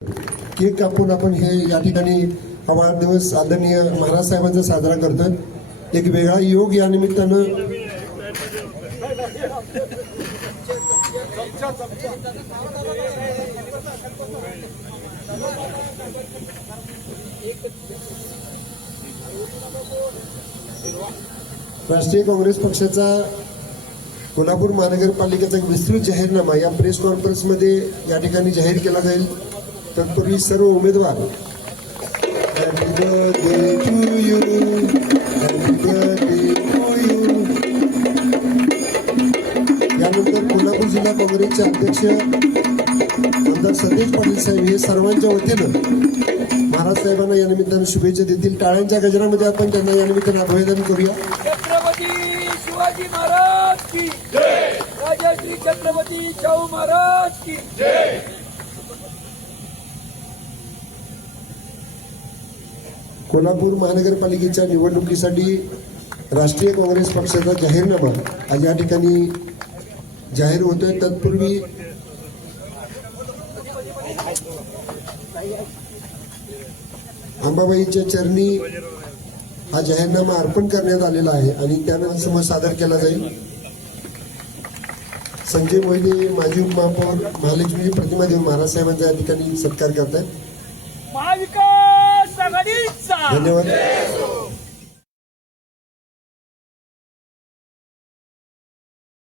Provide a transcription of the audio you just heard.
Cake कापून आपण हे या ठिकाणी हा वाढदिवस आदरणीय महाराज साहेबांचा साजरा करतोय. एक वेगळा योग या निमित्तानं राष्ट्रीय काँग्रेस पक्षाचा कोल्हापूर महानगरपालिकेचा एक विस्तृत जाहीरनामा या प्रेस कॉन्फरन्समध्ये या ठिकाणी जाहीर केला जाईल. तत्पूर्वी सर्व उमेदवार Happy birthday to you. Happy birthday to you. यानंतर कोल्हापूर जिल्हा काँग्रेसचे अध्यक्ष आमदार सतेज पाटील साहेब हे सर्वांच्या वतीनं महाराज साहेबांना या निमित्तानं शुभेच्छा देतील टाळ्यांच्या गजरामध्ये आपण त्यांना या निमित्तानं अभिवादन करूया छत्रपती शिवाजी महाराज की राजा श्री छत्रपती शाहू महाराज की कोल्हापूर महानगरपालिकेच्या निवडणुकीसाठी राष्ट्रीय काँग्रेस पक्षाचा जाहीरनामा आज या ठिकाणी जाहीर होतोय. तत्पूर्वी अंबाबाईच्या चरणी हा जाहीरनामा अर्पण करण्यात आलेला आहे आणि त्यानंतर समोर सादर केला जाईल. संजय मोहिते माजी उपमहापौर महालक्ष्मी प्रतिमा देऊन महाराज साहेबांचा या ठिकाणी सत्कार करतायत. महाविकास धन्यवाद.